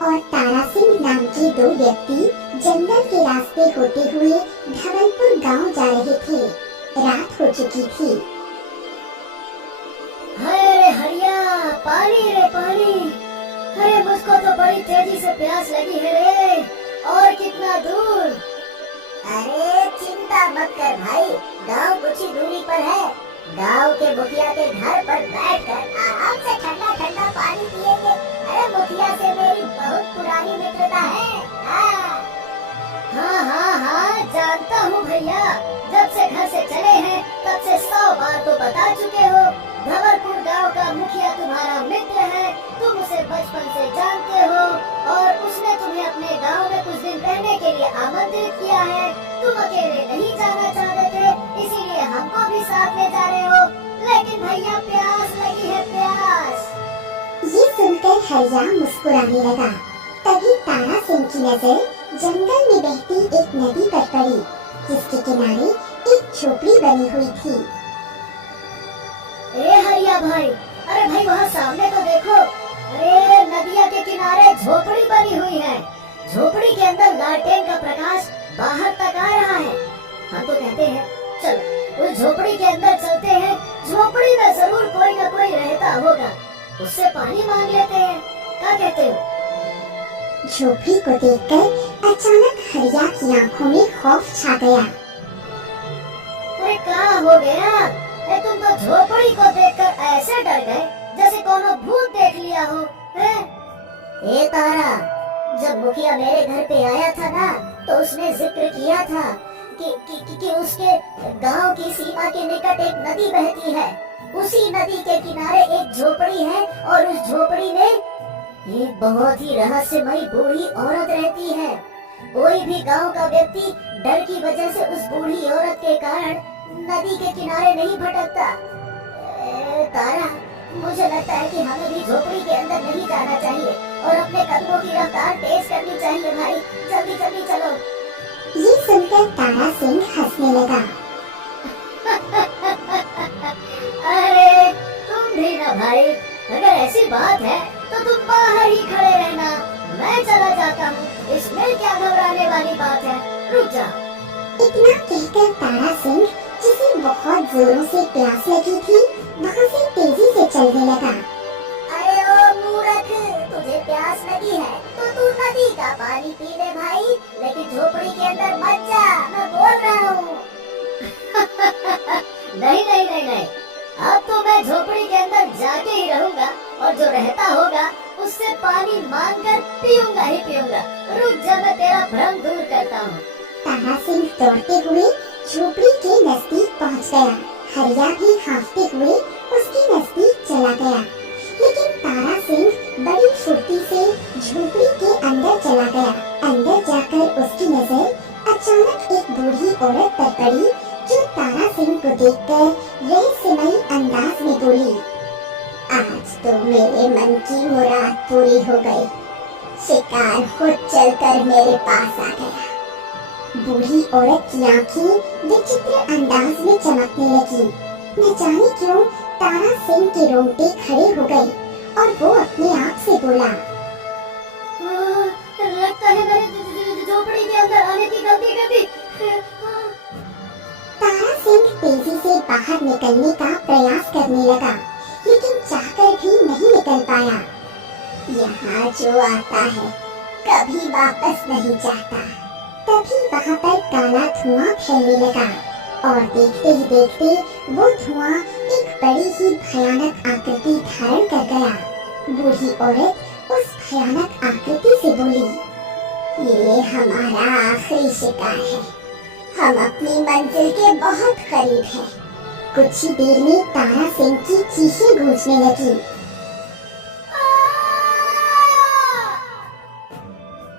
और तारा सिंह नाम के दो व्यक्ति जंगल के रास्ते होते हुए धवलपुर गांव जा रहे थे। रात हो चुकी थी। अरे हरिया, पानी रे पानी। अरे मुझको तो बड़ी तेजी से प्यास लगी है रे। और कितना दूर? अरे चिंता मत कर भाई, गांव कुछ ही दूरी पर है। गांव के मुखिया के घर पर बैठकर आराम से ठंडा ठंडा पानी पिएंगे। अरे मुखिया से मेरी बहुत पुरानी मित्रता है। हाँ, जानता हूँ भैया। जब से घर से चले हैं तब से 100 बार तो बता चुके हो। धवलपुर गांव का मुखिया तुम्हारा मित्र है, तुम उसे बचपन से जानते हो और उसने तुम्हें अपने गांव में कुछ दिन रहने के लिए आमंत्रित किया है। तुम अकेले नहीं जाना चाहते थे, इसीलिए हमको भी साथ ले जा रहे हो। लेकिन भैया प्यास लगी है, प्यास। ये सुनकर हरिया मुस्कुराने लगा। तभी तारा सिंह की नजर जंगल में बहती एक नदी पर पड़ी, जिसके किनारे एक झोपड़ी बनी हुई थी। ए हरिया भाई, अरे भाई वहाँ सामने तो देखो। अरे नदिया के किनारे झोपड़ी बनी हुई है। झोपड़ी के अंदर लालटेन का प्रकाश बाहर तक आ रहा है। हम तो कहते हैं चलो उस झोपड़ी के अंदर चलते हैं। झोपड़ी में जरूर कोई न कोई रहता होगा, उससे पानी मांग लेते हैं। क्या कहते हो? झोपड़ी को देखकर अचानक हरिया की आंखों में खौफ छा गया। अरे क्या हो गया? तुम तो झोपड़ी को देखकर ऐसे डर गए जैसे कोनो भूत देख लिया हो। ए तारा, जब मुखिया मेरे घर पे आया था ना, तो उसने जिक्र किया था कि उसके गांव की सीमा के निकट एक नदी बहती है। उसी नदी के किनारे एक झोपड़ी है और उस झोपड़ी में एक बहुत ही रहस्यमयी बूढ़ी औरत रहती है। कोई भी गांव का व्यक्ति डर की वजह से उस बूढ़ी औरत के कारण नदी के किनारे नहीं भटकता। तारा, मुझे लगता है कि हमें भी झोपड़ी के अंदर नहीं जाना चाहिए और अपने कदमों की रफ्तार तेज करनी चाहिए। भाई जल्दी जल्दी चलो। ये सुनकर तारा सिंह हंसने लगा। अरे तुम भी ना भाई, अगर ऐसी बात है तो तुम बाहर ही खड़े रहना, मैं चला जाता हूँ। इसमें क्या घबराने वाली बात है, रुक जा। इतना कहकर तारा सिंह, जिसे बहुत जोरों से प्यास लगी थी, वहाँ से तेजी से चलने लगा। अरे ओ मूर्ख, तुझे प्यास लगी है तो तू नदी का पानी पी ले भाई, लेकिन झोपड़ी के अंदर मत जा, मैं बोल रहा हूँ। नहीं, अब तो मैं झोपड़ी के अंदर जाके ही रहूंगा और जो रहता होगा उससे पानी मांगकर पीऊंगा। रुक जा, मैं तेरा भ्रम दूर करता हूँ। तारा सिंह दौड़ते हुए झोपड़ी के नजदीक पहुंच गया। हरिया भी हाँफते हुए उसके नजदीक चला गया, लेकिन तारा सिंह बड़ी फुर्ती से झोपड़ी के अंदर चला गया। अंदर जाकर उसकी नजर अचानक एक बूढ़ी औरत पर पड़ी, जो तारा सिंह को देखकर रहस्यमयी अंदाज में बोली, आज तो मेरे मन की मुराद पूरी हो गई। शिकार खुद चलकर मेरे पास आ गया। बूढ़ी औरत की आंखें विचित्र अंदाज में चमकने लगी। न जाने क्यों तारा सिंह के रोंगटे खड़े हो गए और वो अपने आप से बोला, लगता है मैंने झोपड़ी के अंदर आने की गलती कर दी। तारा सिंह तेजी से बाहर निकलने का प्रयास करने लगा, लेकिन चाहकर भी नहीं निकल पाया। यहाँ जो आता है कभी वापस नहीं जाता। तभी वहाँ पर काला धुआं फैलने लगा और देखते ही देखते वो धुआं एक बड़ी ही भयानक आकृति धारण कर गया। बूढ़ी औरत उस भयानक आकृति से बोली, ये हमारा आखिरी शिकार है। हम अपनी मंजिल के बहुत करीब हैं। कुछ ही देर में तारा सिंह की चीखें गूंजने लगी।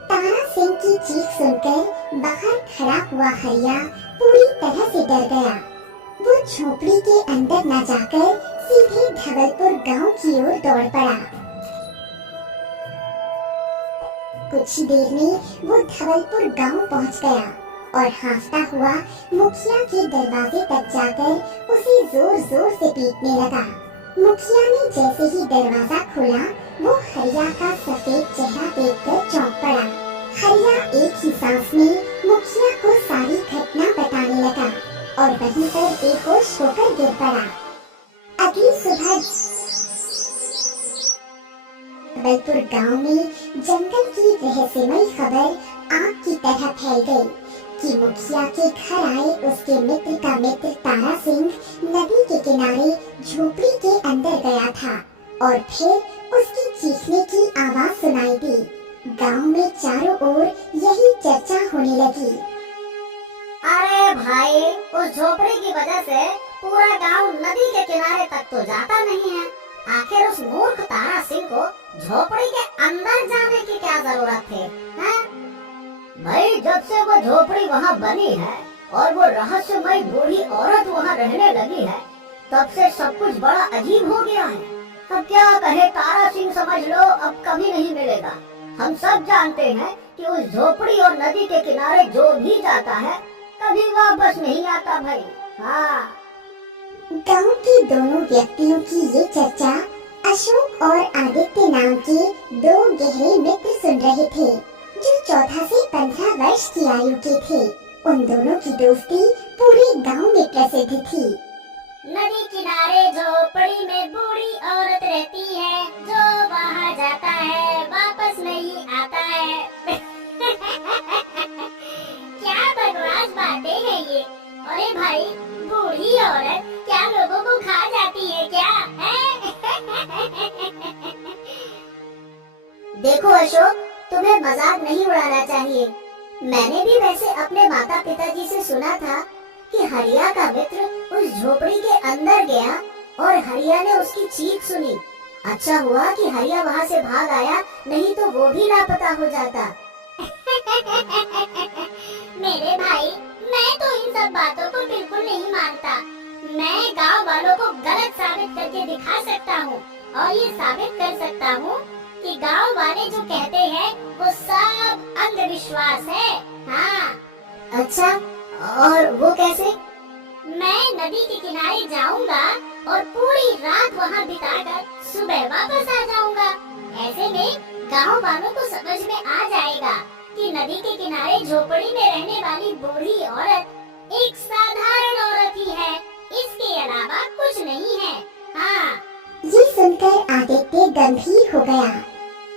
तारा सिंह की चीख सुनकर बाहर खड़ा हुआ हरिया पूरी तरह से डर गया। वो झोपड़ी के अंदर न जाकर सीधे धवलपुर गांव की ओर दौड़ पड़ा। कुछ ही देर में वो धवलपुर गांव पहुंच गया और हाँफता हुआ मुखिया के दरवाजे तक जाकर उसे जोर जोर से पीटने लगा। मुखिया ने जैसे ही दरवाजा खोला, वो हरिया का सफेद चेहरा देखकर सांस में मुखिया को सारी घटना बताने लगा और वहीं पर बेहोश होकर गिर पड़ा। अगली सुबह जबलपुर गांव में जंगल की रहस्यमय खबर आग की तरह फैल गई कि मुखिया के घर आए उसके मित्र का मित्र तारा सिंह नदी के किनारे झोपड़ी के अंदर गया था और फिर उसकी चीखने की आवाज सुनाई दी। गांव में चारों ओर यही चर्चा होने लगी। अरे भाई, उस झोपड़ी की वजह से पूरा गांव नदी के किनारे तक तो जाता नहीं है। आखिर उस मूर्ख तारा सिंह को झोपड़ी के अंदर जाने की क्या जरूरत थी? भाई, जब से वो झोपड़ी वहाँ बनी है और वो रहस्यमय बूढ़ी औरत वहाँ रहने लगी है, तब से सब कुछ बड़ा अजीब हो गया है। अब क्या कहे तारा सिंह, समझ लो अब कभी नहीं मिलेगा। हम सब जानते हैं कि उस झोपड़ी और नदी के किनारे जो भी जाता है कभी वापस नहीं आता भाई। हाँ। गांव के दोनों व्यक्तियों की ये चर्चा अशोक और आदित्य नाम के दो गहरे मित्र सुन रहे थे जो 14 से 15 वर्ष की आयु के थे। उन दोनों की दोस्ती पूरे गांव में प्रसिद्ध थी। नदी किनारे झोपड़ी में बूढ़ी औरत रहती है, जो वहाँ जाता है वापस नहीं आता है। क्या बकवास बातें हैं ये। अरे भाई, बूढ़ी औरत क्या लोगों को खा जाती है क्या? देखो अशोक, तुम्हें मजाक नहीं उड़ाना चाहिए। मैंने भी वैसे अपने माता पिताजी से सुना था कि हरिया का मित्र उस झोपड़ी के अंदर गया और हरिया ने उसकी चीख सुनी। अच्छा हुआ कि हरिया वहाँ से भाग आया, नहीं तो वो भी लापता हो जाता। मेरे भाई, मैं तो इन सब बातों को बिल्कुल नहीं मानता। मैं गांव वालों को गलत साबित करके दिखा सकता हूँ और ये साबित कर सकता हूँ कि गांव वाले जो कहते हैं वो सब अंधविश्वास है। हाँ। अच्छा, और वो कैसे? मैं नदी के किनारे जाऊंगा और पूरी रात वहाँ बिताकर सुबह वापस आ जाऊंगा। ऐसे में गांव वालों को समझ में आ जाएगा कि नदी के किनारे झोपड़ी में रहने वाली बूढ़ी औरत एक साधारण औरत ही है, इसके अलावा कुछ नहीं है। हाँ। ये सुनकर आदित्य गंभीर हो गया।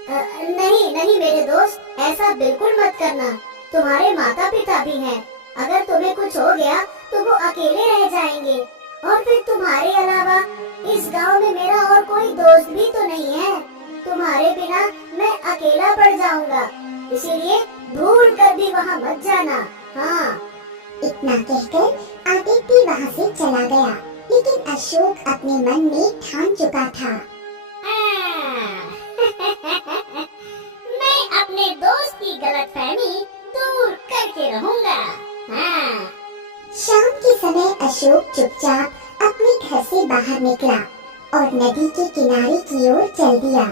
नहीं नहीं मेरे दोस्त, ऐसा बिल्कुल मत करना। तुम्हारे माता पिता भी हैं। अगर तुम्हें कुछ हो गया तो वो अकेले रह जाएंगे और फिर तुम्हारे अलावा इस गांव में मेरा और कोई दोस्त भी तो नहीं है। तुम्हारे बिना मैं अकेला पड़ जाऊंगा, इसीलिए भूल कर भी वहाँ मत जाना। हाँ। इतना कहकर आदित्य वहाँ से चला गया, लेकिन अशोक अपने मन में ठान चुका था। मैं अपने दोस्त की गलतफहमी दूर करके रहूंगा। हाँ। शाम के समय अशोक चुपचाप अपने घर से बाहर निकला और नदी के किनारे की ओर चल दिया।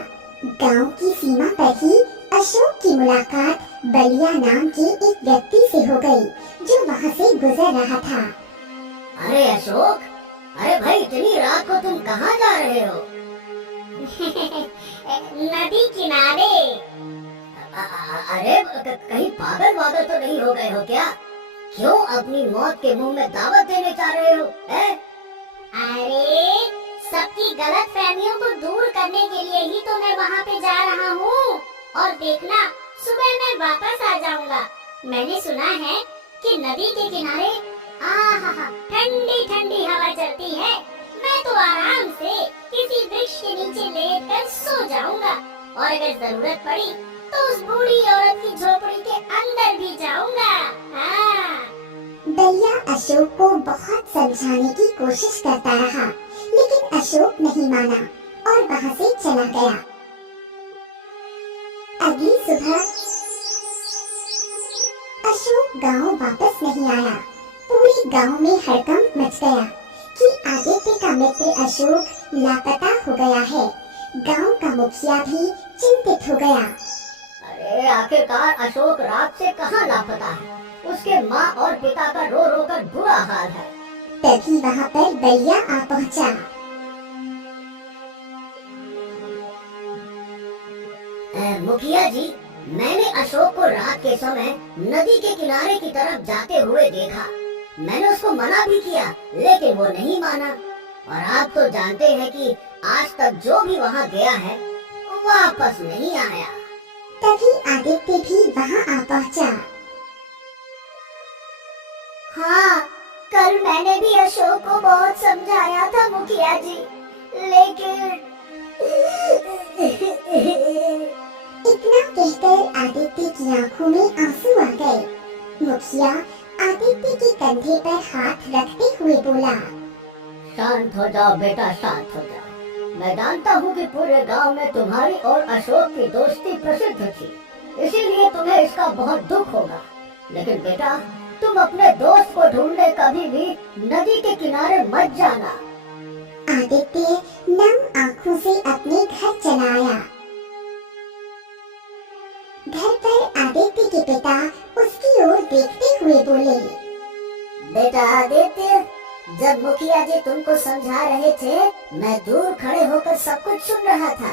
गांव की सीमा पर ही अशोक की मुलाकात बलिया नाम के एक व्यक्ति से हो गई, जो वहां से गुजर रहा था। अरे अशोक, अरे भाई, इतनी रात को तुम कहाँ जा रहे हो? नदी किनारे। अरे कहीं पागल वागल तो नहीं हो गए हो क्या? क्यों अपनी मौत के मुंह में दावत देने जा रहे हो? अरे सबकी गलत फहमियों को दूर करने के लिए ही तो मैं वहाँ पे जा रहा हूँ। और देखना, सुबह मैं वापस आ जाऊंगा। मैंने सुना है कि नदी के किनारे ठंडी ठंडी हवा चलती है। मैं तो आराम से किसी वृक्ष के नीचे लेटकर सो जाऊंगा और अगर जरूरत पड़ी तो उस बूढ़ी औरत की झोपड़ी के अंदर भी जाऊंगा। हाँ। बलिया अशोक को बहुत समझाने की कोशिश करता रहा, लेकिन अशोक नहीं माना और वहाँ से चला गया। अगली सुबह अशोक गांव वापस नहीं आया। पूरे गांव में हड़कंप मच गया कि आदित्य का मित्र अशोक लापता हो गया है। गांव का मुखिया भी चिंतित हो गया। अरे आखिरकार अशोक रात से कहाँ लापता है? उसके माँ और पिता का रो रो कर बुरा हाल है। तभी वहाँ पर बलिया आ पहुँचा। मुखिया जी, मैंने अशोक को रात के समय नदी के किनारे की तरफ जाते हुए देखा। मैंने उसको मना भी किया, लेकिन वो नहीं माना। और आप तो जानते हैं कि आज तक जो भी वहाँ गया है वापस नहीं आया। तभी आदित्य भी वहाँ आ पहुँचा। हाँ, कल मैंने भी अशोक को बहुत समझाया था मुखिया जी, लेकिन इतना कहकर आदित्य की आंखों में आंसू आ गए। मुखिया आदित्य के कंधे पर हाथ रखते हुए बोला, शांत हो जाओ बेटा, शांत हो जाओ। मैं जानता हूँ कि पूरे गांव में तुम्हारी और अशोक की दोस्ती प्रसिद्ध थी, इसीलिए तुम्हें इसका बहुत दुख होगा। लेकिन बेटा, तुम अपने दोस्त को ढूंढने कभी भी नदी के किनारे मत जाना। आदित्य नम आंखों से अपने घर चला आया। घर पर आदित्य के पिता उसकी ओर देखते हुए बोले, बेटा आदित्य, जब मुखिया जी तुमको समझा रहे थे, मैं दूर खड़े होकर सब कुछ सुन रहा था।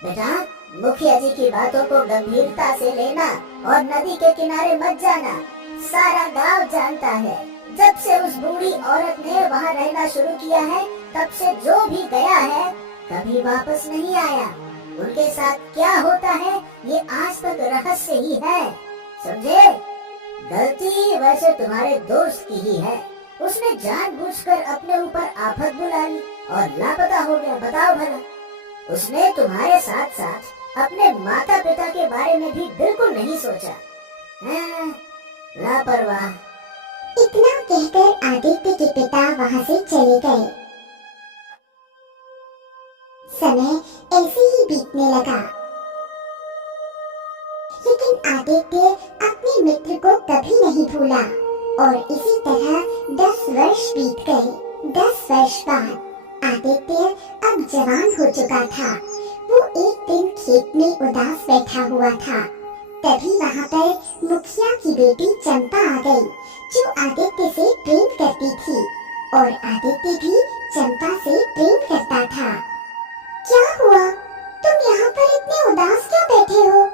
बेटा, मुखिया जी की बातों को गंभीरता से लेना और नदी के किनारे मत जाना। सारा गांव जानता है, जब से उस बूढ़ी औरत ने वहाँ रहना शुरू किया है, तब से जो भी गया है कभी वापस नहीं आया। उनके साथ क्या होता है ये आज तक रहस्य ही है, समझे? गलती वैसे तुम्हारे दोस्त की ही है। उसने जानबूझकर अपने ऊपर आफत बुला ली और लापता हो गया। बताओ भला, उसने तुम्हारे साथ साथ अपने माता पिता के बारे में भी बिल्कुल नहीं सोचा। लापरवाह। इतना कहकर आदित्य के पिता वहाँ से चले गए। समय ऐसे ही बीतने लगा, लेकिन आदित्य अपने मित्र को कभी नहीं भूला और इसी तरह 10 वर्ष बीत गए। 10 वर्ष बाद आदित्य अब जवान हो चुका था। वो एक दिन खेत में उदास बैठा हुआ था। तभी वहाँ पर मुखिया की बेटी चंपा आ गई, जो आदित्य से प्रेम करती थी और आदित्य भी चंपा से प्रेम करता था। क्या हुआ? तुम यहाँ पर इतने उदास क्यों बैठे हो?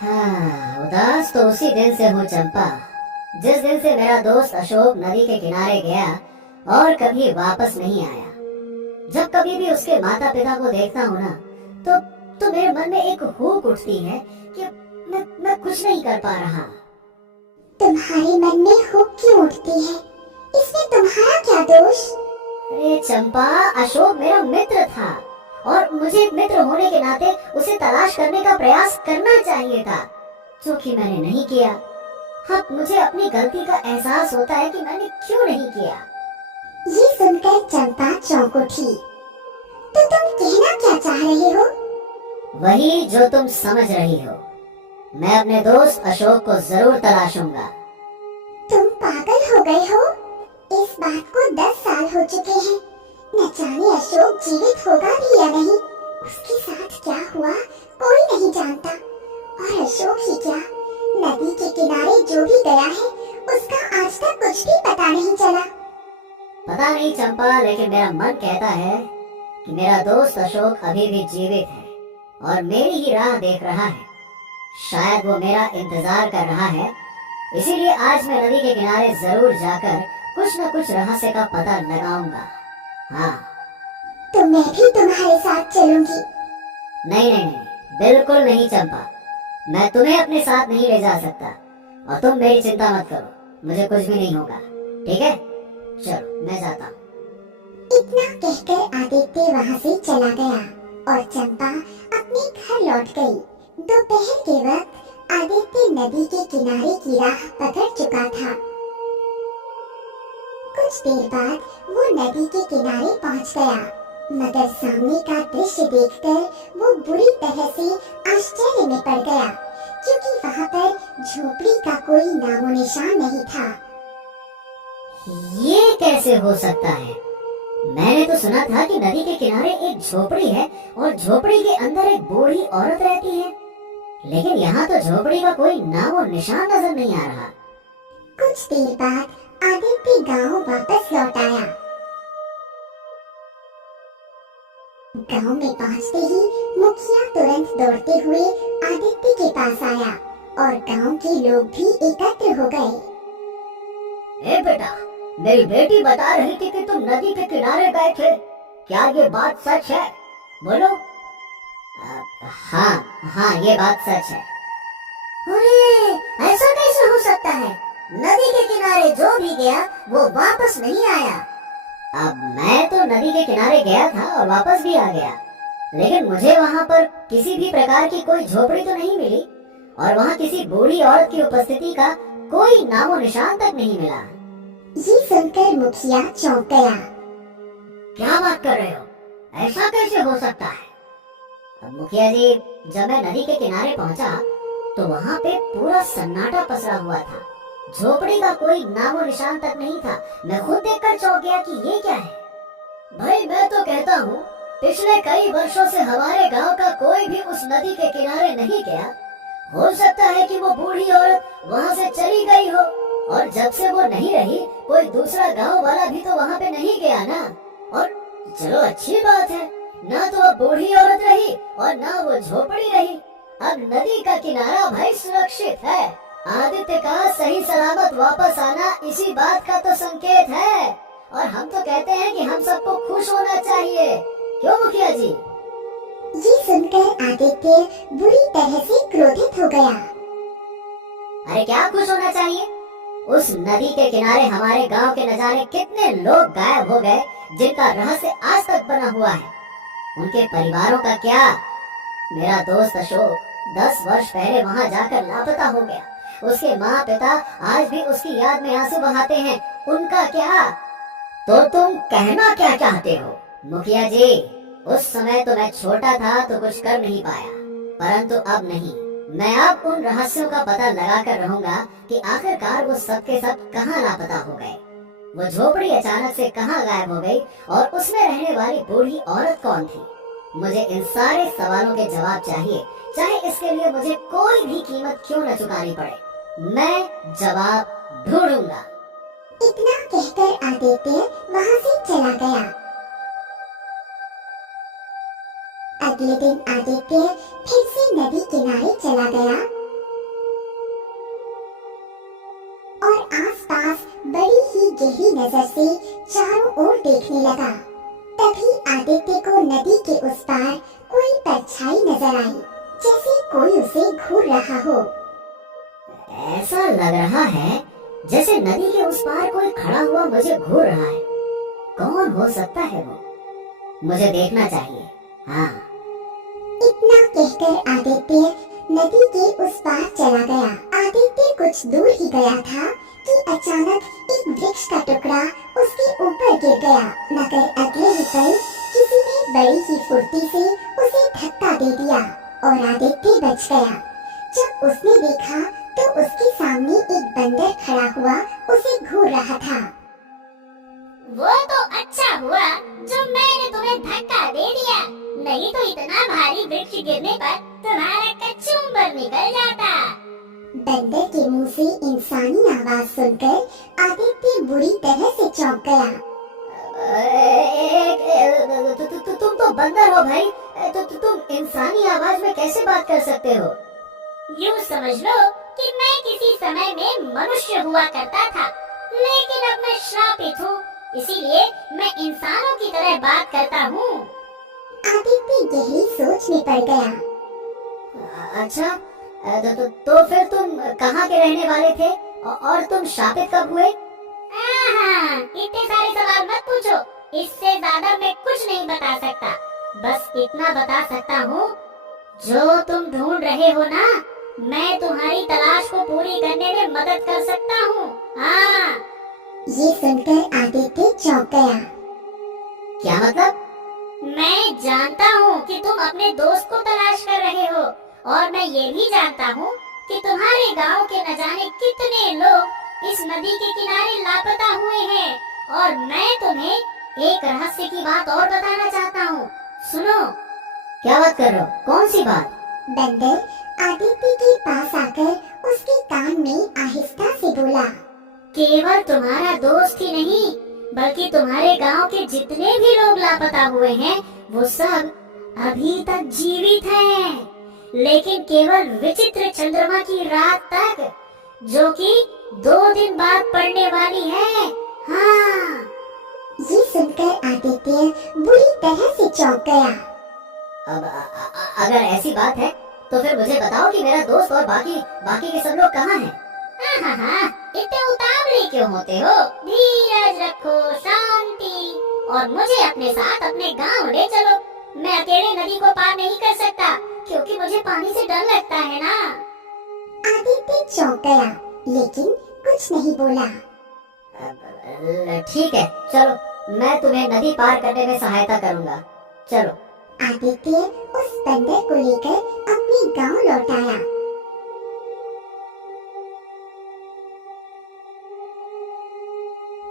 हाँ, उदास तो उसी दिन से हूँ चंपा, जिस दिन से मेरा दोस्त अशोक नदी के किनारे गया और कभी वापस नहीं आया। जब कभी भी उसके माता पिता को देखता हूँ ना, तो मेरे मन में एक हुक उठती है कि मैं कुछ नहीं कर पा रहा। तुम्हारे मन में हुक क्यों उठती है? इसमें तुम्हारा क्या दोष? अरे चंपा, अशोक मेरा मित्र था और मुझे एक मित्र होने के नाते उसे तलाश करने का प्रयास करना चाहिए था, जो कि मैंने नहीं किया। अब मुझे अपनी गलती का एहसास होता है कि मैंने क्यों नहीं किया। ये सुनकर चंपा चौंक उठी। तो तुम कहना क्या चाह रहे हो? वही जो तुम समझ रही हो। मैं अपने दोस्त अशोक को जरूर तलाशूंगा। तुम पागल हो गए हो? इस बात को 10 साल हो चुके हैं। न जाने अशोक जीवित होगा भी या नहीं। उसके साथ क्या हुआ कोई नहीं जानता। और अशोक ही क्या, नदी के किनारे जो भी गया है उसका आज तक कुछ भी पता नहीं चला। पता नहीं चंपा, लेकिन मेरा मन कहता है कि मेरा दोस्त अशोक अभी भी जीवित है और मेरी ही राह देख रहा है। शायद वो मेरा इंतजार कर रहा है, इसीलिए आज मैं नदी के किनारे जरूर जाकर कुछ न कुछ रहस्य का पता लगाऊंगा। हाँ। तो मैं भी तुम्हारे साथ चलूंगी। नहीं नहीं नहीं, बिल्कुल नहीं चंपा, मैं तुम्हें अपने साथ नहीं ले जा सकता और तुम मेरी चिंता मत करो, मुझे कुछ भी नहीं होगा, ठीक है? चलो मैं जाता हूँ। इतना कहकर आदित्य वहाँ से चला गया और चंपा अपने घर लौट गई। दोपहर के वक्त आदित्य नदी के किनारे की राह पकड़ चुका था। कुछ देर बाद वो नदी के किनारे पहुँच गया, मगर सामने का दृश्य देखकर वो बुरी तरह से आश्चर्य में पड़ गया, क्योंकि वहाँ पर झोपड़ी का कोई नामो निशान नहीं था। ये कैसे हो सकता है? मैंने तो सुना था कि नदी के किनारे एक झोपड़ी है और झोपड़ी के अंदर एक बूढ़ी औरत रहती है, लेकिन यहाँ तो झोपड़ी का कोई नाम और निशान नजर नहीं आ रहा। कुछ देर बाद आदित्य गांव वापस लौट आया। गांव में पहुंचते ही मुखिया तुरंत दौड़ते हुए आदित्य के पास आया और गांव के लोग भी एकत्र हो गए। ए बेटा, मेरी बेटी बता रही थी कि तुम नदी के किनारे गए थे, क्या ये बात सच है? बोलो। हाँ हाँ, ये बात सच है। अरे ऐसा कैसे हो सकता है? नदी के किनारे जो भी गया वो वापस नहीं आया। अब मैं तो नदी के किनारे गया था और वापस भी आ गया, लेकिन मुझे वहाँ पर किसी भी प्रकार की कोई झोपड़ी तो नहीं मिली और वहाँ किसी बूढ़ी औरत की उपस्थिति का कोई नामो निशान तक नहीं मिला। ये सुनकर मुखिया चौंक गया। क्या बात कर रहे हो? ऐसा कैसे हो सकता है? अब मुखिया जी, जब मैं नदी के किनारे पहुंचा तो वहाँ पे पूरा सन्नाटा पसरा हुआ था। झोपड़ी का कोई नामो निशान तक नहीं था। मैं खुद देखकर चौंक गया कि ये क्या है। भाई मैं तो कहता हूँ, पिछले कई वर्षों से हमारे गांव का कोई भी उस नदी के किनारे नहीं गया। हो सकता है कि वो बूढ़ी औरत वहाँ से चली गई हो, और जब से वो नहीं रही कोई दूसरा गांव वाला भी तो वहाँ पे नहीं गया ना। और चलो अच्छी बात है, ना तो अब बूढ़ी औरत रही और ना वो झोपड़ी रही। अब नदी का किनारा भाई सुरक्षित है। आदित्य का सही सलामत वापस आना इसी बात का तो संकेत है, और हम तो कहते हैं कि हम सबको खुश होना चाहिए। क्यों मुखिया जी? ये सुनकर आदित्य बुरी तरह से क्रोधित हो गया। अरे क्या खुश होना चाहिए? उस नदी के किनारे हमारे गांव के न जाने कितने लोग गायब हो गए, जिनका रहस्य आज तक बना हुआ है। उनके परिवारों का क्या? मेरा दोस्त अशोक 10 वर्ष पहले वहां जाकर लापता हो गया। उसके माँ पिता आज भी उसकी याद में आंसू बहाते हैं। उनका क्या? तो तुम कहना क्या चाहते हो मुखिया जी? उस समय तो मैं छोटा था तो कुछ कर नहीं पाया, परंतु अब नहीं। मैं अब उन रहस्यों का पता लगा कर रहूंगा कि आखिरकार वो सब के सब कहाँ लापता हो गए। वो झोपड़ी अचानक से कहाँ गायब हो गई और उसमें रहने वाली बूढ़ी औरत कौन थी? मुझे इन सारे सवालों के जवाब चाहिए, चाहे इसके लिए मुझे कोई भी कीमत क्यों न चुकानी पड़े। मैं जवाब ढूंढूंगा। इतना कहकर आदित्य वहाँ से चला गया। अगले दिन आदित्य फिर से नदी किनारे चला गया और आसपास बड़ी ही गहरी नजर से चारों ओर देखने लगा। तभी आदित्य को नदी के उस पार कोई परछाई नजर आई, जैसे कोई उसे घूर रहा हो। ऐसा लग रहा है जैसे नदी के उस पार कोई खड़ा हुआ मुझे घूर रहा है। कौन हो सकता है वो? मुझे देखना चाहिए। हाँ। इतना कहकर आदित्य नदी के उस पार चला गया। आदित्य कुछ दूर ही गया था कि अचानक एक वृक्ष का टुकड़ा उसके ऊपर गिर गया, मगर अगले ही पल किसी ने बड़ी ही फुर्ती से उसे धक्का दे दिया और आदित्य बच गया। जब उसने देखा तो उसके सामने एक बंदर खड़ा हुआ उसे घूर रहा था। वो तो अच्छा हुआ जो मैंने तुम्हें धक्का दे दिया, नहीं तो इतना भारी वृक्ष गिरने पर तुम्हारा कचूम्बर निकल जाता। बंदर के मुंह से इंसानी आवाज सुनकर आदित्य बुरी तरह से चौंक गया। तुम तो बंदर हो भाई, तुम इंसानी आवाज में कैसे बात कर सकते हो? यूँ समझ लो कि मैं किसी समय में मनुष्य हुआ करता था, लेकिन अब मैं श्रापित हूँ, इसीलिए मैं इंसानों की तरह बात करता हूँ। आदित्य गहरी सोच में पड़ गया। अच्छा, तो फिर तुम कहाँ के रहने वाले थे और तुम शापित कब हुए? इतने सारे सवाल मत पूछो, इससे ज्यादा मैं कुछ नहीं बता सकता। बस इतना बता सकता हूँ, जो तुम ढूंढ रहे हो ना, मैं तुम्हारी तलाश को पूरी करने में मदद कर सकता हूँ। हाँ। ये सुनकर आदित्य चौंक गया। क्या मतलब? मैं जानता हूँ कि तुम अपने दोस्त को तलाश कर रहे हो, और मैं ये भी जानता हूँ कि तुम्हारे गांव के न जाने कितने लोग इस नदी के किनारे लापता हुए हैं, और मैं तुम्हें एक रहस्य की बात और बताना चाहता हूँ। सुनो। क्या बात कर रहे हो? कौन सी बात? बंदर आदित्य के पास आकर उसके कान में आहिस्ता से बोला। केवल तुम्हारा दोस्त ही नहीं, बल्कि तुम्हारे गांव के जितने भी लोग लापता हुए हैं, वो सब अभी तक जीवित हैं, लेकिन केवल विचित्र चंद्रमा की रात तक, जो कि 2 दिन बाद पड़ने वाली है। हाँ। ये सुनकर आदित्य बुरी तरह से चौंक गया। अब अगर ऐसी बात है तो फिर मुझे बताओ कि मेरा दोस्त और बाकी बाकी के सब लोग कहाँ हैं? हाँ, इतने उतावले क्यों होते हो? धीरज रखो, शांति, और मुझे अपने साथ अपने गांव ले चलो। मैं अकेले नदी को पार नहीं कर सकता, क्योंकि मुझे पानी से डर लगता है ना। आदित्य चौंक गया, लेकिन कुछ नहीं बोला। ठीक है, चलो, मैं तुम्हें नदी पार करने में सहायता करूंगा। चलो। आदित्य उस बंदर को लेकर अपने गांव लौट आया।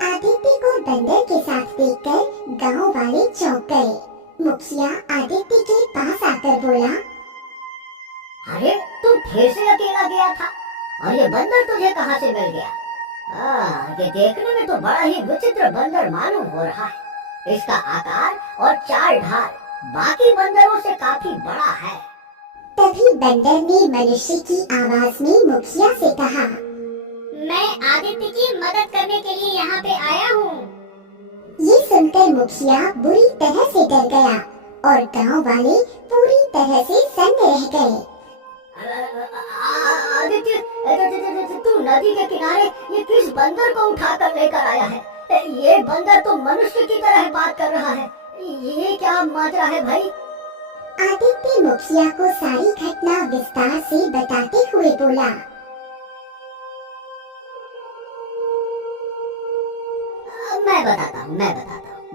आदित्य को बंदर के साथ देखकर गांव वाले चौंक गए। मुखिया आदित्य के पास आकर बोला, अरे तुम फिर से अकेला गया था, और ये बंदर तुझे कहाँ से मिल गया? ये देखने में तो बड़ा ही विचित्र बंदर मालूम हो रहा है। इसका आकार और चाल ढाल बाकी बंदरों से काफी बड़ा है। तभी बंदर ने मनुष्य की आवाज में मुखिया से कहा, मैं आदित्य की मदद करने के लिए यहाँ पे आया हूँ। ये सुनकर मुखिया बुरी तरह से डर गया और गांव वाले पूरी तरह से सन्न रह गए। आदित्य, तू नदी के किनारे ये किस बंदर को उठा कर लेकर आया है? ये बंदर तो मनुष्य की तरह बात कर रहा है। ये क्या माजरा है भाई? आदित्य मुखिया को सारी घटना विस्तार से बताते हुए बोला, मैं बताता हूँ।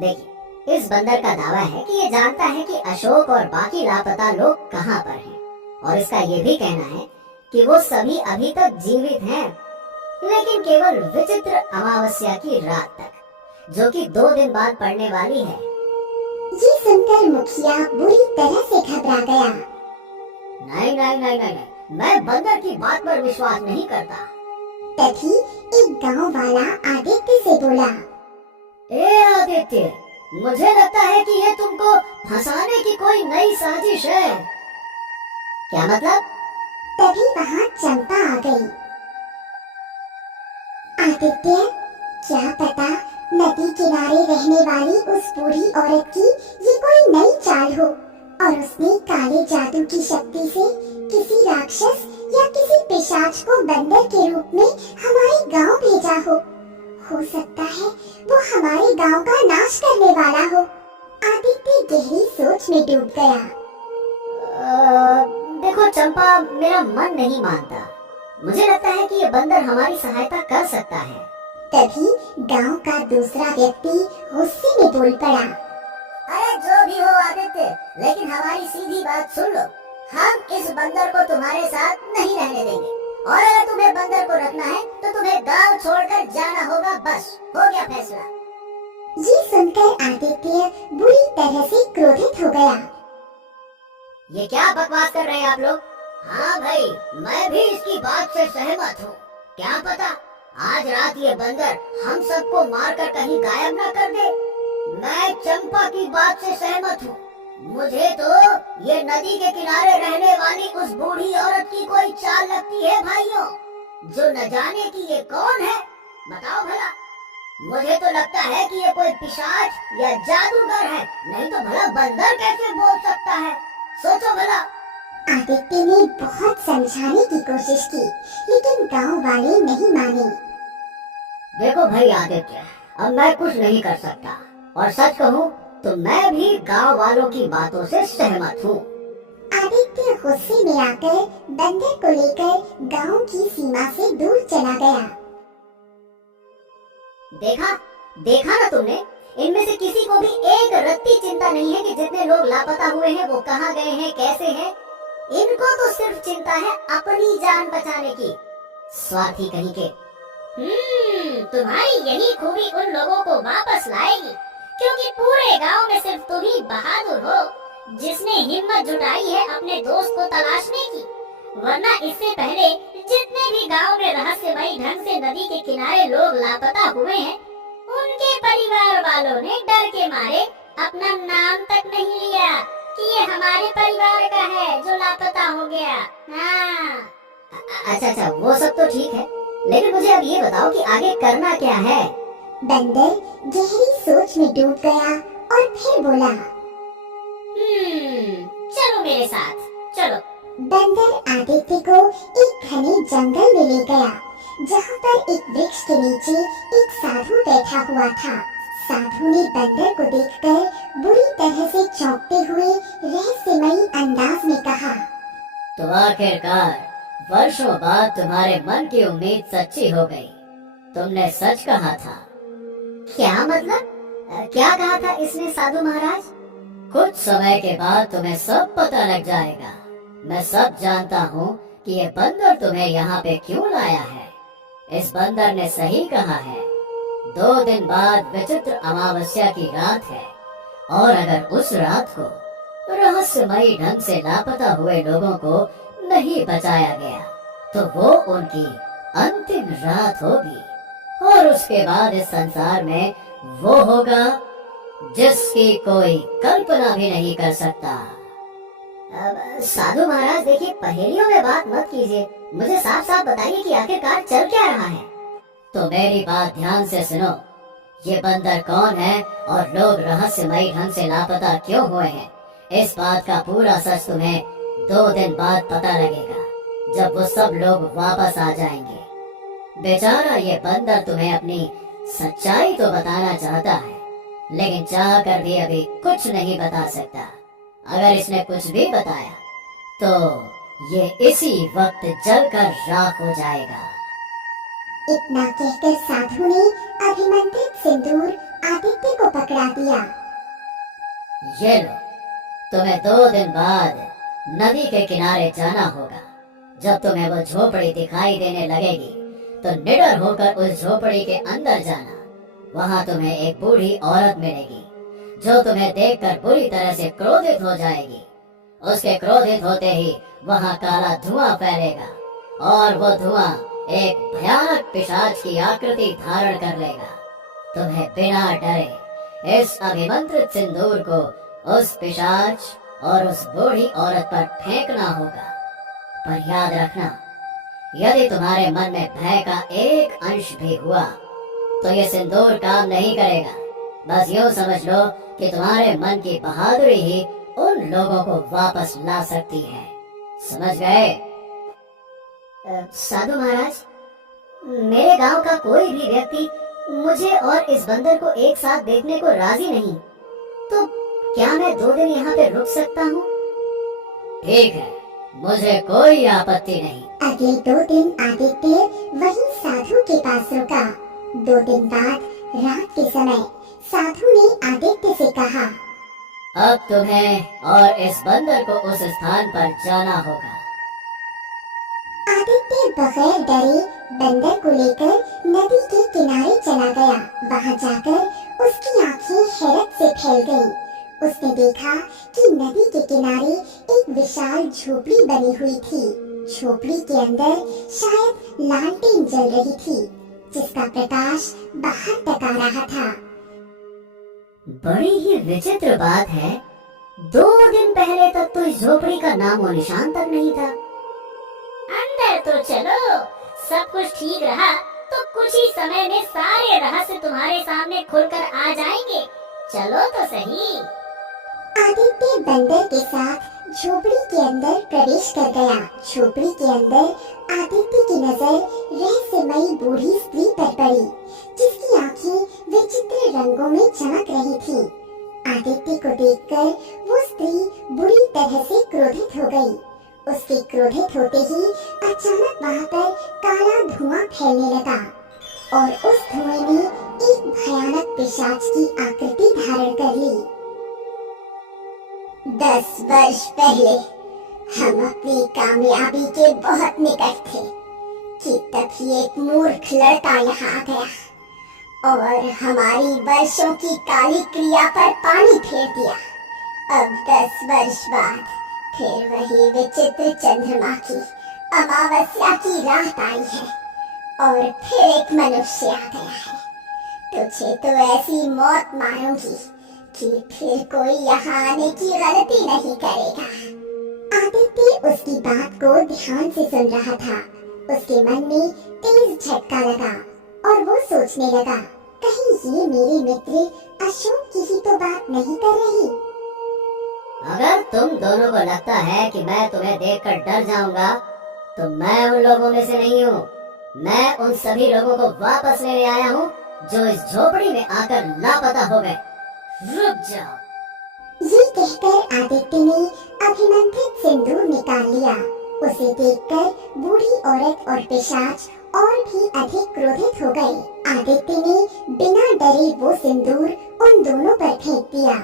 देखिए, इस बंदर का दावा है कि ये जानता है कि अशोक और बाकी लापता लोग कहाँ पर हैं, और इसका ये भी कहना है कि वो सभी अभी तक जीवित हैं, लेकिन केवल विचित्र अमावस्या की रात तक, जो कि 2 दिन बाद पड़ने वाली है। ये सुनकर मुखिया बुरी तरह से घबरा गया। नहीं, मैं बंदर की बात पर विश्वास नहीं करता। तभी एक गांव वाला आदित्य से बोला, ए आदित्य, मुझे लगता है कि ये तुमको फंसाने की कोई नई साजिश है। क्या मतलब? तभी वहाँ चंपा आ गई। आदित्य, क्या पता नदी किनारे रहने वाली उस बूढ़ी औरत की ये कोई नई चाल हो और उसने काले जादू की शक्ति से किसी राक्षस या किसी पिशाच को बंदर के रूप में हमारे गांव भेजा हो सकता है वो हमारे गांव का नाश करने वाला हो। आदित्य गहरी सोच में डूब गया। देखो चंपा, मेरा मन नहीं मानता। मुझे लगता है कि ये बंदर हमारी सहायता कर सकता है। तभी गांव का दूसरा व्यक्ति गुस्से में बोल पड़ा, अरे जो भी हो आदित्य, लेकिन हमारी सीधी बात सुन लो। हम इस बंदर को तुम्हारे साथ नहीं रहने देंगे, और अगर तुम्हें बंदर को रखना है तो तुम्हें गांव छोड़कर जाना होगा। बस हो गया फैसला। ये सुनकर आदित्य बुरी तरह से क्रोधित हो गया। ये क्या बकवास कर रहे हैं आप लोग? हाँ भाई, मैं भी इसकी बात से सहमत हूँ। क्या पता आज रात ये बंदर हम सबको मारकर कहीं गायब न कर दे। मैं चंपा की बात से सहमत हूँ। मुझे तो ये नदी के किनारे रहने वाली उस बूढ़ी औरत की कोई चाल लगती है भाइयों, जो न जाने कि ये कौन है। बताओ भला। मुझे तो लगता है कि ये कोई पिशाच या जादूगर है, नहीं तो भला बंदर कैसे बोल सकता है? सोचो भला। आदित्य ने बहुत समझाने की कोशिश की, लेकिन गांव वाले नहीं माने। देखो भाई आदित्य, अब मैं कुछ नहीं कर सकता, और सच कहूँ तो मैं भी गांव वालों की बातों से सहमत हूँ। आदित्य गुस्से में आकर बंदर को लेकर गांव की सीमा से दूर चला गया। देखा ना तुमने, इनमें से किसी को भी एक रत्ती चिंता नहीं है कि जितने लोग लापता हुए हैं वो कहाँ गए हैं, कैसे हैं। इनको तो सिर्फ चिंता है अपनी जान बचाने की। स्वार्थी कहीं के। तुम्हारी यही खूबी उन लोगों को वापस लाएगी, क्योंकि पूरे गांव में सिर्फ तुम ही बहादुर हो जिसने हिम्मत जुटाई है अपने दोस्त को तलाशने की। वरना इससे पहले जितने भी गांव में रहस्यमयी ढंग से नदी के किनारे लोग लापता हुए हैं, उनके परिवार वालों ने डर के मारे अपना नाम तक नहीं लिया, कि ये हमारे परिवार का है जो लापता हो गया। हाँ। अच्छा, वो सब तो ठीक है, लेकिन मुझे अब ये बताओ कि आगे करना क्या है। बंदर गहरी सोच में डूब गया और फिर बोला। चलो मेरे साथ, चलो। बंदर आदित्य को एक घने जंगल में ले गया, जहाँ पर एक वृक्ष के नीचे एक साधु बैठा हुआ था। साधु ने बंदर को देखकर बुरी तरह से चौंकते हुए रहस्यमयी अंदाज में कहा, तो आखिरकार वर्षों बाद तुम्हारे मन की उम्मीद सच्ची हो गई। तुमने सच कहा था। क्या मतलब? क्या कहा था इसने साधु महाराज? कुछ समय के बाद तुम्हें सब पता लग जाएगा। मैं सब जानता हूँ कि ये बंदर तुम्हें यहाँ पे क्यों लाया है। इस बंदर ने सही कहा है। 2 दिन बाद विचित्र अमावस्या की रात है, और अगर उस रात को रहस्यमयी ढंग से लापता हुए लोगों को नहीं बचाया गया तो वो उनकी अंतिम रात होगी, और उसके बाद इस संसार में वो होगा जिसकी कोई कल्पना भी नहीं कर सकता। साधु महाराज देखिए, पहेलियों में बात मत कीजिए, मुझे साफ साफ बताइए कि आखिरकार चल क्या रहा है। तो मेरी बात ध्यान से सुनो। ये बंदर कौन है और लोग रहस्यमयी ढंग से लापता क्यों हुए हैं, इस बात का पूरा सच तुम्हें 2 दिन बाद पता लगेगा, जब वो सब लोग वापस आ जाएंगे। बेचारा ये बंदर तुम्हें अपनी सच्चाई तो बताना चाहता है, लेकिन चाह कर भी अभी कुछ नहीं बता सकता। अगर इसने कुछ भी बताया तो ये इसी वक्त जलकर राख हो जाएगा। इतना कहकर साधु ने अभिमंत्रित सिंदूर आदित्य को पकड़ा दिया। ये लो, तुम्हें 2 दिन बाद नदी के किनारे जाना होगा। जब तुम्हें वो झोपड़ी दिखाई देने लगेगी तो निडर होकर उस झोपड़ी के अंदर जाना। वहाँ तुम्हें एक बूढ़ी औरत मिलेगी जो तुम्हें देखकर बुरी तरह से क्रोधित हो जाएगी। उसके क्रोधित होते ही वहाँ काला धुआं फैलेगा, और वो धुआं एक भयानक पिशाच की आकृति धारण कर लेगा। तुम्हें बिना डरे इस अभिमंत्रित सिंदूर को उस पिशाच और उस बूढ़ी औरत पर फेंकना होगा। पर याद रखना, यदि तुम्हारे मन में भय का एक अंश भी हुआ तो ये सिंदूर काम नहीं करेगा। बस यूं समझ लो कि तुम्हारे मन की बहादुरी ही उन लोगों को वापस ला सकती है। समझ गए? साधु महाराज, मेरे गांव का कोई भी व्यक्ति मुझे और इस बंदर को एक साथ देखने को राजी नहीं, तो क्या मैं 2 दिन यहाँ पे रुक सकता हूँ? ठीक है, मुझे कोई आपत्ति नहीं। अगले 2 दिन आदित्य वही साधु के पास रुका। 2 दिन बाद रात के समय साधु ने आदित्य से कहा, अब तुम्हें और इस बंदर को उस स्थान पर जाना होगा। आदित्य बगैर डरे बंदर को लेकर नदी के किनारे चला गया। वहां जाकर उसकी आंखें हैरत से फैल गईं। उसने देखा कि नदी के किनारे एक विशाल झोपड़ी बनी हुई थी। झोपड़ी के अंदर शायद लालटेन जल रही थी, जिसका प्रकाश बाहर तक आ रहा था। बड़ी ही विचित्र बात है, 2 दिन पहले तक तो इस झोपड़ी का नामो निशान तक नहीं था। अंदर तो चलो, सब कुछ ठीक रहा तो कुछ ही समय में सारे रहस्य तुम्हारे सामने खुलकर आ जाएंगे। चलो तो सही। आदित्य बंदर के साथ झोपड़ी के अंदर प्रवेश कर गया। झोपड़ी के अंदर आदित्य की नजर रहस्यमयी बूढ़ी स्त्री पर पड़ी, जिसकी आंखें विचित्र रंगों में चमक रही थी। आदित्य को देखकर वो स्त्री बुरी तरह से क्रोधित हो गई। उसके क्रोधित होते ही अचानक वहाँ पर काला धुआं फैलने लगा, और उस धुएं ने एक भयानक पिशाच की आकृति धारण कर ली। 10 वर्ष पहले हम अपनी कामयाबी के बहुत निकट थे कि तभी एक मूर्ख लड़का यहाँ आ गया और हमारी वर्षों की काली क्रिया पर पानी फेर दिया। अब 10 वर्ष बाद फिर वही विचित्र चंद्रमा की अमावस्या की रात आई है और फिर एक मनुष्य आ गया है। तुझे तो ऐसी मौत मारूंगी कि फिर कोई यहाँ आने की गलती नहीं करेगा। आदित्य उसकी बात को ध्यान से सुन रहा था। उसके मन में तेज झटका लगा और वो सोचने लगा, कहीं ये मेरे मित्र अशोक की ही तो बात नहीं कर रही। अगर तुम दोनों को लगता है कि मैं तुम्हें देखकर डर जाऊंगा, तो मैं उन लोगों में से नहीं हूँ। मैं उन सभी लोगों को वापस लेने आया हूँ जो इस झोपड़ी में आकर लापता हो गए। रुक जाओ। ये कहकर आदित्य ने अभिमंत्रित सिंदूर निकाल लिया। उसे देखकर बूढ़ी औरत और पिशाच और भी अधिक क्रोधित हो गए। आदित्य ने बिना डरे वो सिंदूर उन दोनों पर फेंक दिया।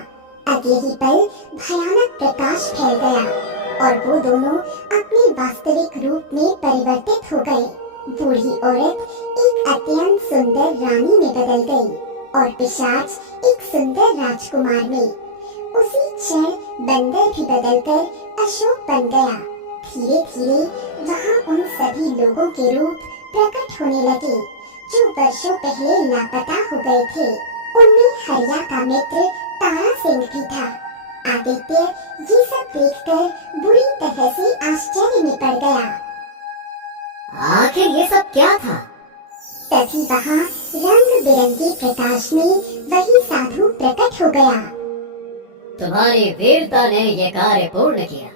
अगले ही पल भयानक प्रकाश फैल गया और वो दोनों अपने वास्तविक रूप में परिवर्तित हो गए। बूढ़ी औरत एक अत्यंत सुंदर रानी में बदल गई और पिशाच एक सुंदर राजकुमार में। उसी क्षण बंदर भी बदलकर अशोक बन गया। धीरे धीरे वहाँ उन सभी लोगों के रूप प्रकट होने लगे जो वर्षों पहले लापता हो गए थे। उनमें हरिया का मित्र तारा सिंह भी था। आदित्य ये सब देखकर बुरी तरह से आश्चर्य में पड़ गया। आखिर ये सब क्या था? तभी वहाँ रंग बिरंगे प्रकाश में वही साधु प्रकट हो गया। तुम्हारी वीरता ने ये कार्य पूर्ण किया,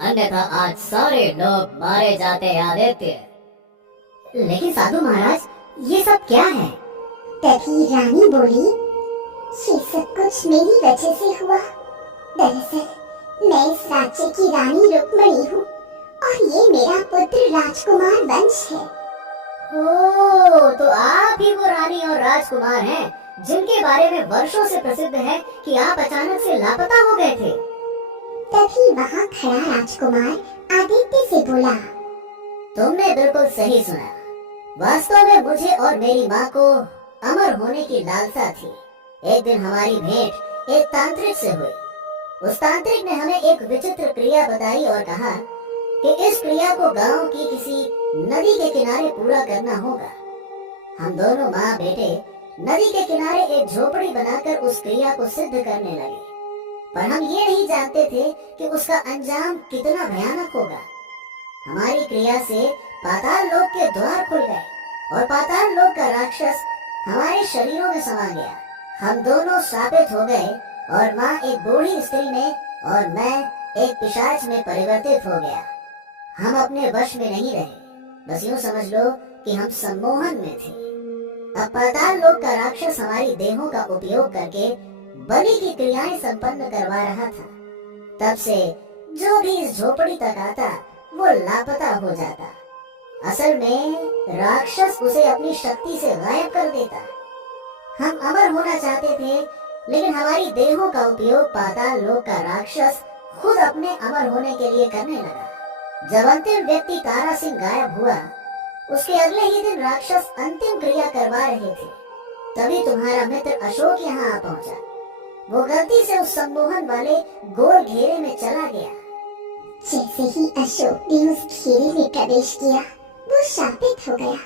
अन्यथा आज सारे लोग मारे जाते आदित्य। लेकिन साधु महाराज, ये सब क्या है? तभी रानी बोली, ये सब कुछ मेरी वजह से हुआ। दरअसल मैं इस राज्य की रानी रुक्मणी हूँ और ये मेरा पुत्र राजकुमार वंश है। ओह, तो आप ही वो रानी और राजकुमार हैं जिनके बारे में वर्षों से प्रसिद्ध है कि आप अचानक से लापता हो गए थे। तभी वहाँ खड़ा राजकुमार आदित्य से बोला, तुमने बिल्कुल सही सुना। वास्तव में मुझे और मेरी माँ को अमर होने की लालसा थी। एक दिन हमारी भेंट एक तांत्रिक से हुई। उस तांत्रिक ने हमें एक विचित्र क्रिया बताई और कहा कि इस क्रिया को गांव की किसी नदी के किनारे पूरा करना होगा। हम दोनों माँ बेटे नदी के किनारे एक झोपड़ी बनाकर उस क्रिया को सिद्ध करने लगे, पर हम ये नहीं जानते थे कि उसका अंजाम कितना भयानक होगा। हमारी क्रिया से पाताल लोक के द्वार खुल गए और पाताल लोक का राक्षस हमारे शरीरों में समा गया। हम दोनों श्रापित हो गए और माँ एक बूढ़ी स्त्री में और मैं एक पिशाच में परिवर्तित हो गया। हम अपने वश में नहीं रहे, बस यूं समझ लो कि हम सम्मोहन में थे। अब पाताल लोक का राक्षस हमारी देहों का उपयोग करके बलि की क्रियाएं संपन्न करवा रहा था। तब से जो भी इस झोपड़ी तक आता वो लापता हो जाता। असल में राक्षस उसे अपनी शक्ति से गायब कर देता। हम अमर होना चाहते थे, लेकिन हमारी देहों का उपयोग पाताल लोक का राक्षस खुद अपने अमर होने के लिए करने लगा। जब अंतिम व्यक्ति तारा सिंह गायब हुआ, उसके अगले ही दिन राक्षस अंतिम क्रिया करवा रहे थे। तभी तुम्हारा मित्र अशोक यहाँ आ पहुँचा। वो गलती से उस सम्मोहन वाले गोल घेरे में चला गया। जैसे ही अशोक ने उस घेरे में प्रवेश किया, वो शापित हो गया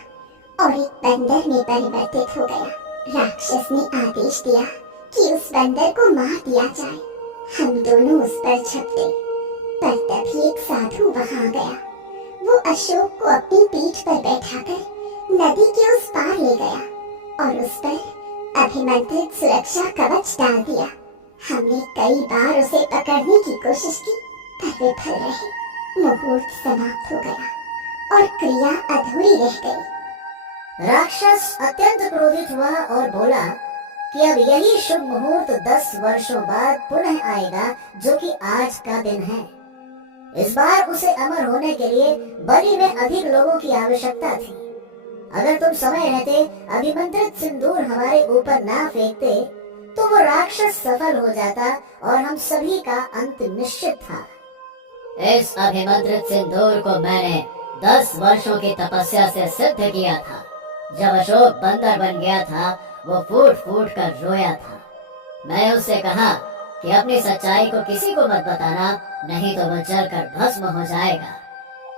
और एक बंदर में परिवर्तित हो गया। राक्षस ने आदेश दिया कि उस बंदर को मार दिया जाए। हम दोनों उस पर झपटे, पर तभी एक साधु वहाँ आ गया। वो अशोक को अपनी पीठ पर बैठाकर नदी के उस पार ले गया और उस पर अभिमंत्रित सुरक्षा कवच डाल दिया। हमने कई बार उसे पकड़ने की कोशिश की, पर विफल रहे। मुहूर्त समाप्त हो गया और क्रिया अधूरी रह गई। राक्षस अत्यंत क्रोधित हुआ और बोला कि अब यही शुभ मुहूर्त 10 वर्षों बाद पुनः आएगा, जो कि आज का दिन है। इस बार उसे अमर होने के लिए बलि में अधिक लोगों की आवश्यकता थी। अगर तुम समय रहते अभिमंत्रित सिंदूर हमारे ऊपर ना फेंकते, तो वो राक्षस सफल हो जाता और हम सभी का अंत निश्चित था। इस अभिमंत्रित सिंदूर को मैंने 10 वर्षों की तपस्या से सिद्ध किया था। जब अशोक बंदर बन गया था, वो फूट फूट कर रोया था। मैंने उससे कहा कि अपनी सच्चाई को किसी को मत बताना, नहीं तो वो जलकर भस्म हो जाएगा।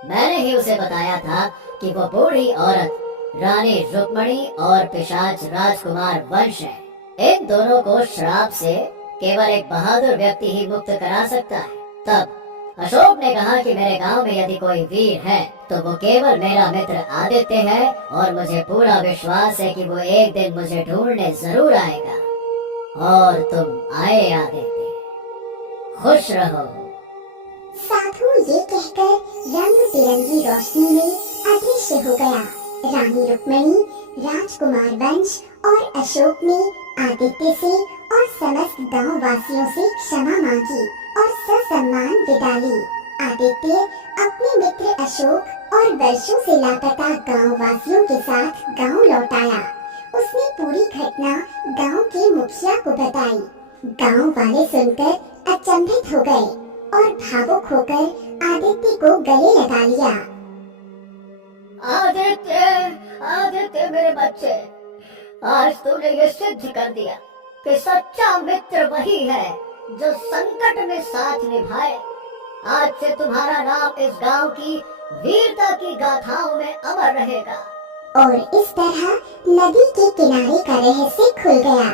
मैंने ही उसे बताया था कि वो बूढ़ी औरत रानी रुक्मणी और पिशाच राजकुमार वंश है। इन दोनों को श्राप से केवल एक बहादुर व्यक्ति ही मुक्त करा सकता है। तब अशोक ने कहा कि मेरे गांव में यदि कोई वीर है तो वो केवल मेरा मित्र आदित्य है, और मुझे पूरा विश्वास है कि वो एक दिन मुझे ढूंढने जरूर आएगा। और तुम आए आदित्य, खुश रहो। साधु ये कहकर रंग बिरंगी रोशनी में अदृश्य हो गया। रानी रुक्मणी, राजकुमार वंश और अशोक ने आदित्य से और समस्त गांव वासियों से क्षमा मांगी और ससम्मान विदा ली। आदित्य अपने मित्र अशोक और वर्षों से लापता गांव वासियों के साथ गांव लौट आया। उसने पूरी घटना गांव के मुखिया को बताई। गांव वाले सुनकर अचंभित हो गए और भावुक होकर आदित्य को गले लगा लिया। आदित्य, आदित्य मेरे बच्चे, आज तूने ये सिद्ध कर दिया कि सच्चा मित्र वही है जो संकट में साथ निभाए। आज से तुम्हारा नाम इस गांव की वीरता की गाथाओं में अमर रहेगा। और इस तरह नदी के किनारे का रहस्य खुल गया।